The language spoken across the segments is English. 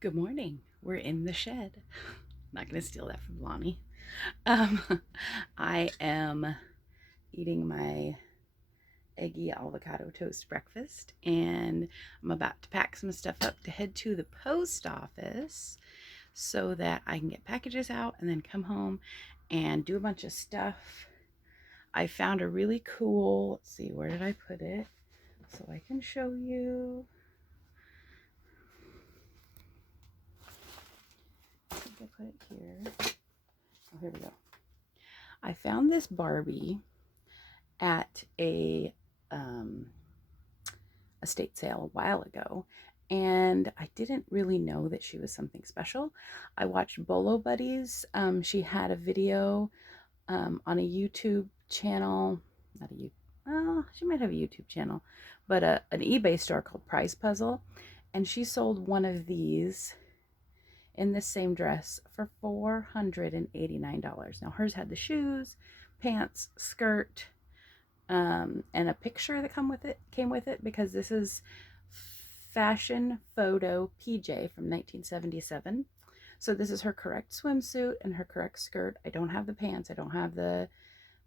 Good morning. We're in the shed. Not going to steal that from Lonnie. Um, I am eating my eggy avocado toast breakfast, and I'm about to pack some stuff up to head to the post office so that I can get packages out and then come home and do a bunch of stuff. I found a really cool, let's see, where did I put it? So I can show you. I think I put it here. Oh, here we go. I found this Barbie at a estate sale a while ago, and I didn't really know that she was something special. I watched Bolo Buddies. She had a video on a YouTube channel, not a YouTube, well, she might have a YouTube channel, but an eBay store called Prize Puzzle, and she sold one of these in this same dress for $489. Now hers had the shoes, pants, skirt, and a picture that came with it because this is Fashion Photo PJ from 1977. So this is her correct swimsuit and her correct skirt. I don't have the pants. I don't have the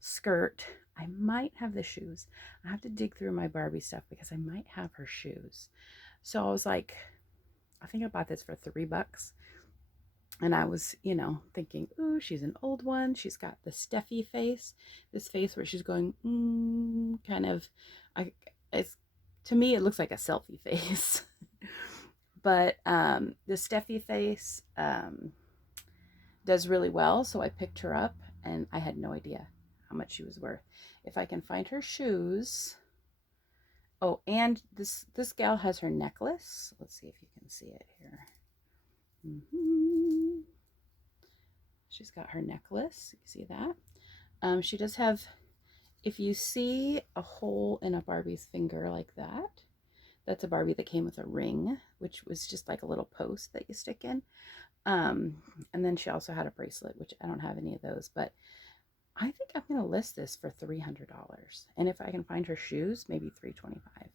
skirt. I might have the shoes. I have to dig through my Barbie stuff because I might have her shoes. So I was like, I think I bought this for $3. And I was, thinking, ooh, she's an old one. She's got the Steffi face, this face where she's going, kind of, to me, it looks like a selfie face. But the Steffi face does really well. So I picked her up and I had no idea how much she was worth. If I can find her shoes. Oh, and this gal has her necklace. Let's see if you can see it here. She's got her necklace. You see that? She does have, if you see a hole in a Barbie's finger like that, that's a Barbie that came with a ring, which was just like a little post that you stick in. And then she also had a bracelet, which I don't have any of those, but I think I'm going to list this for $300. And if I can find her shoes, maybe $325.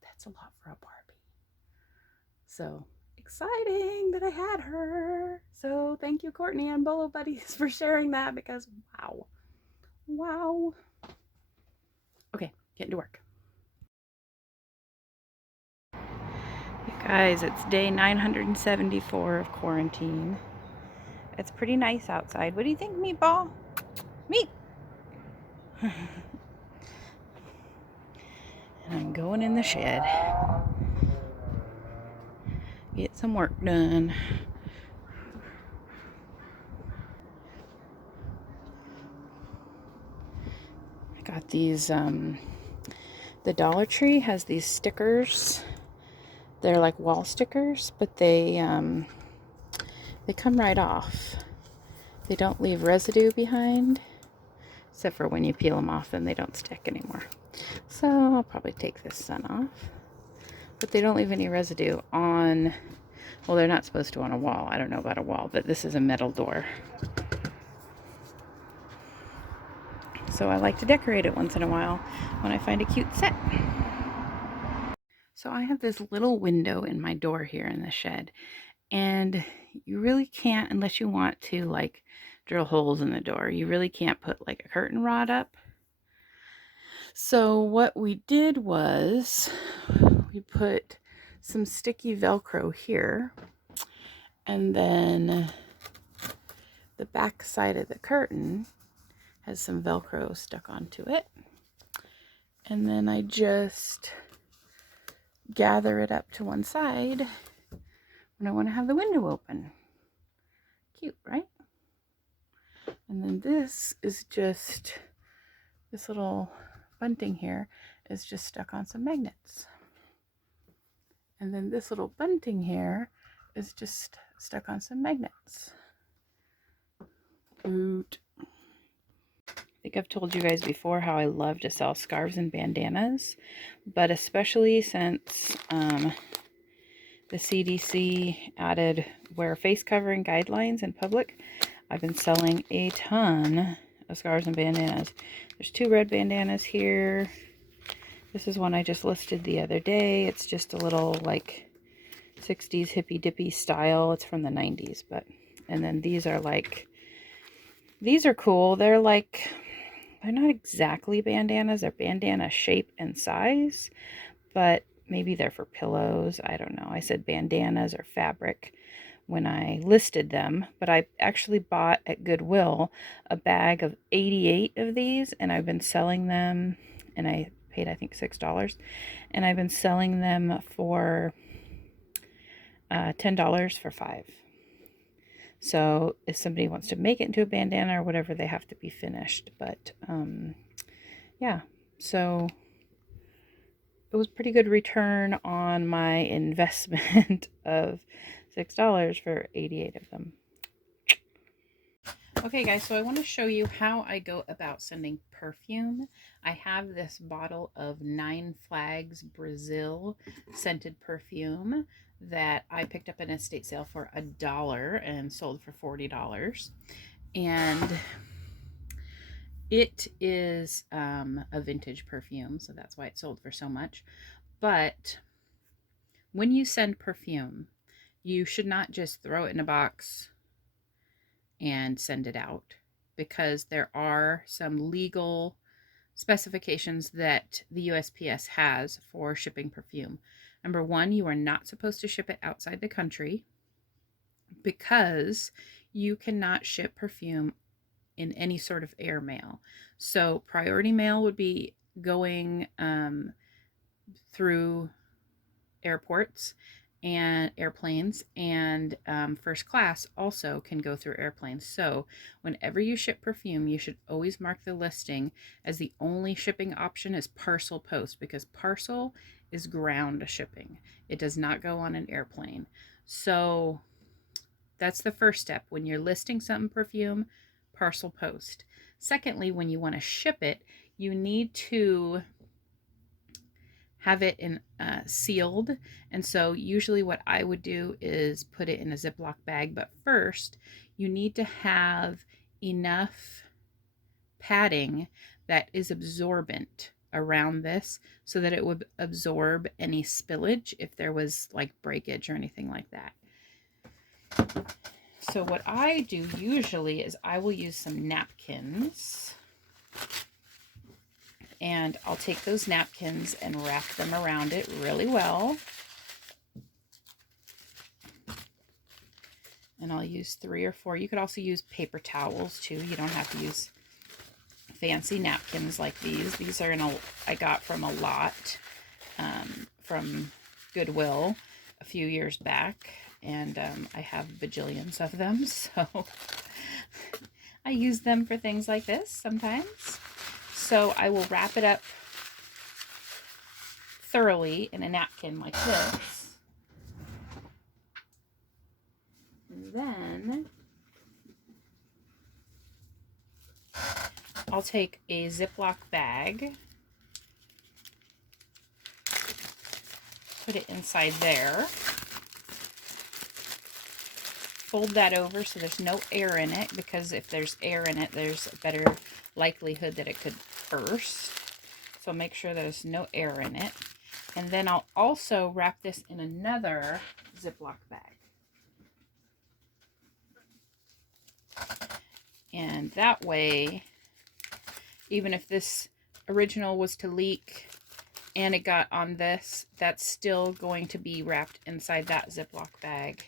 That's a lot for a Barbie. So exciting that I had her. So thank you, Courtney and Bolo Buddies, for sharing that because wow. Okay, getting to work. You guys, it's day 974 of quarantine. It's pretty nice outside. What do you think, Meatball? Meat! And I'm going in the shed. Get some work done. I got these, the Dollar Tree has these stickers. They're like wall stickers, but they come right off. They don't leave residue behind, except for when you peel them off, then they don't stick anymore. So I'll probably take this sun off. But they don't leave any residue on, well, they're not supposed to on a wall. I don't know about a wall, but this is a metal door. So I like to decorate it once in a while when I find a cute set. So I have this little window in my door here in the shed, and you really can't, unless you want to like drill holes in the door, you really can't put like a curtain rod up. So what we did was we put some sticky Velcro here, and then the back side of the curtain has some Velcro stuck onto it. And then I just gather it up to one side when I want to have the window open. Cute, right? And then this is just, this little bunting here is just stuck on some magnets. And then this little bunting here is just stuck on some magnets. Boot. I think I've told you guys before how I love to sell scarves and bandanas, but especially since the CDC added wear face covering guidelines in public, I've been selling a ton of scarves and bandanas. There's 2 red bandanas here. This is one I just listed the other day. It's just a little like 60s hippy dippy style. It's from the 90s, but, and then these are like, these are cool. They're like, they're not exactly bandanas. They're bandana shape and size, but maybe they're for pillows. I don't know. I said bandanas or fabric when I listed them, but I actually bought at Goodwill a bag of 88 of these, and I've been selling them, and I paid I think $6, and I've been selling them for $10 for 5. So if somebody wants to make it into a bandana or whatever, they have to be finished. But yeah, so it was pretty good return on my investment of $6 for 88 of them. Okay guys, so I want to show you how I go about sending perfume. I have this bottle of 9 Flags Brazil scented perfume that I picked up in an estate sale for $1 and sold for $40. And it is a vintage perfume, so that's why it sold for so much. But when you send perfume, you should not just throw it in a box and send it out, because there are some legal specifications that the USPS has for shipping perfume. Number one, you are not supposed to ship it outside the country, because you cannot ship perfume in any sort of air mail. So priority mail would be going through airports and airplanes, and first class also can go through airplanes. So whenever you ship perfume, you should always mark the listing as the only shipping option is parcel post, because parcel is ground shipping. It does not go on an airplane. So that's the first step. When you're listing something perfume, parcel post. Secondly, when you want to ship it, you need to have it in sealed. And so usually what I would do is put it in a Ziploc bag. But first, you need to have enough padding that is absorbent around this so that it would absorb any spillage if there was like breakage or anything like that. So what I do usually is I will use some napkins, and I'll take those napkins and wrap them around it really well. And I'll use 3 or 4. You could also use paper towels too. You don't have to use fancy napkins like these. These are I got from a lot from Goodwill a few years back, and I have bajillions of them, so I use them for things like this sometimes. So I will wrap it up thoroughly in a napkin like this. And then I'll take a Ziploc bag, put it inside there, fold that over so there's no air in it, because if there's air in it, there's a better likelihood that it could burst. So make sure there's no air in it. And then I'll also wrap this in another Ziploc bag. And that way, even if this original was to leak and it got on this, that's still going to be wrapped inside that Ziploc bag,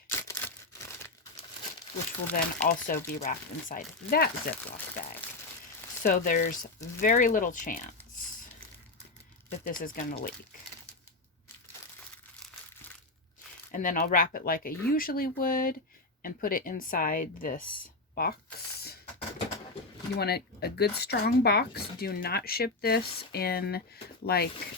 which will then also be wrapped inside that Ziploc bag. So there's very little chance that this is going to leak. And then I'll wrap it like I usually would and put it inside this box. You want a good strong box. Do not ship this in like,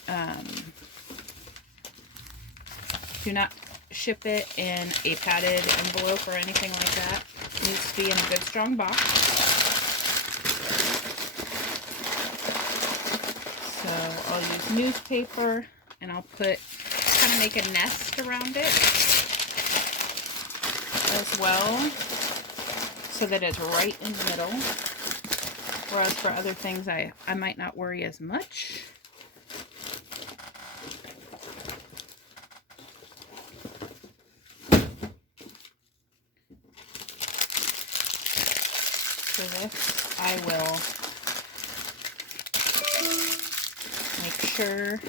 do not ship it in a padded envelope or anything like that. It needs to be in a good strong box. So I'll use newspaper, and I'll kind of make a nest around it as well, so that it's right in the middle. Whereas for other things, I might not worry as much. this, I will make sure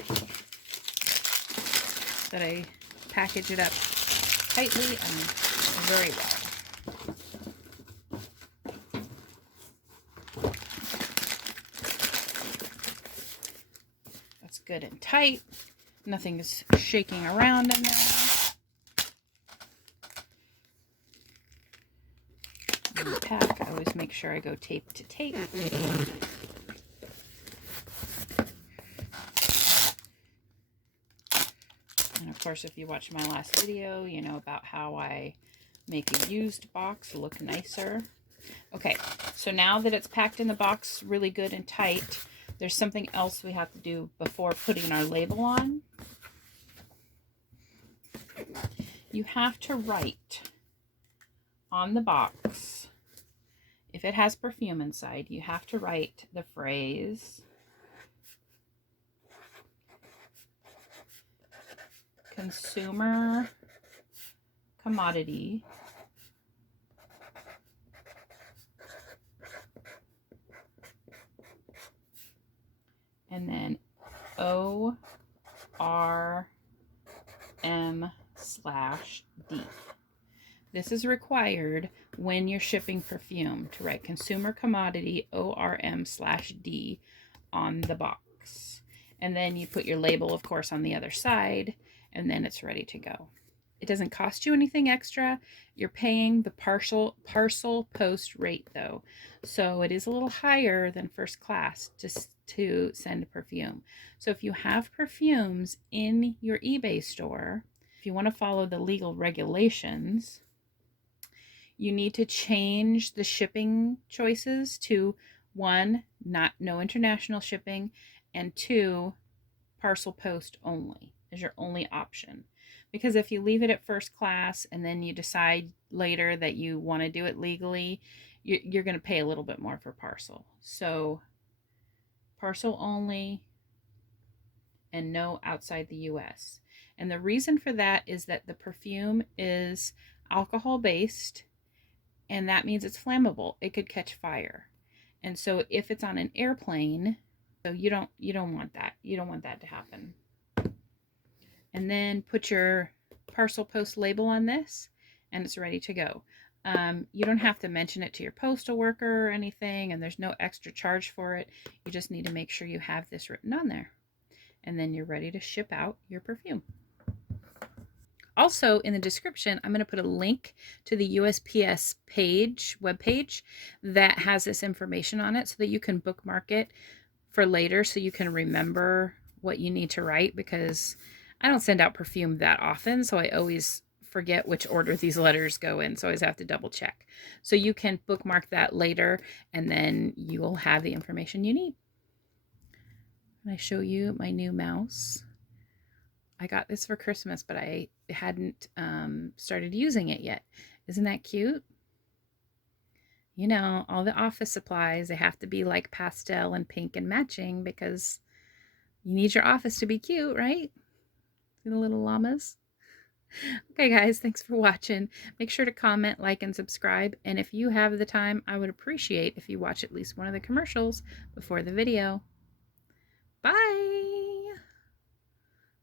that I package it up tightly and very well. That's good and tight. Nothing is shaking around in there. And the pack, I always make sure I go tape to tape. And of course, if you watched my last video, you know about how I make a used box look nicer. Okay, so now that it's packed in the box really good and tight, there's something else we have to do before putting our label on. You have to write on the box, if it has perfume inside, you have to write the phrase consumer commodity and then ORM/D. This is required when you're shipping perfume, to write consumer commodity ORM/D on the box. And then you put your label, of course, on the other side, and then it's ready to go. It doesn't cost you anything extra. You're paying the parcel post rate though. So it is a little higher than first class just to send perfume. So if you have perfumes in your eBay store, if you want to follow the legal regulations, you need to change the shipping choices to 1, no international shipping, and 2, parcel post only is your only option. Because if you leave it at first class and then you decide later that you want to do it legally, you're going to pay a little bit more for parcel. So parcel only and no outside the US. And the reason for that is that the perfume is alcohol based, and that means it's flammable. It could catch fire. And so if it's on an airplane, so you don't want that. You don't want that to happen. And then put your parcel post label on this and it's ready to go. You don't have to mention it to your postal worker or anything, and there's no extra charge for it. You just need to make sure you have this written on there. And then you're ready to ship out your perfume. Also, in the description, I'm going to put a link to the USPS webpage that has this information on it so that you can bookmark it for later so you can remember what you need to write, because I don't send out perfume that often, so I always forget which order these letters go in, so I always have to double check. So you can bookmark that later, and then you will have the information you need. And I show you my new mouse. I got this for Christmas, but I hadn't started using it yet. Isn't that cute? You know, all the office supplies, they have to be like pastel and pink and matching because you need your office to be cute, right? See the little llamas? Okay, guys, thanks for watching. Make sure to comment, like, and subscribe. And if you have the time, I would appreciate if you watch at least one of the commercials before the video. Bye!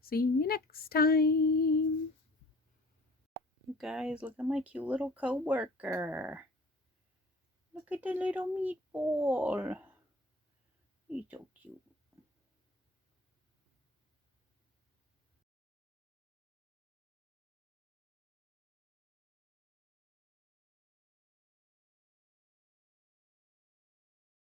See you next time. You guys, look at my cute little coworker. Look at the little meatball. He's so cute.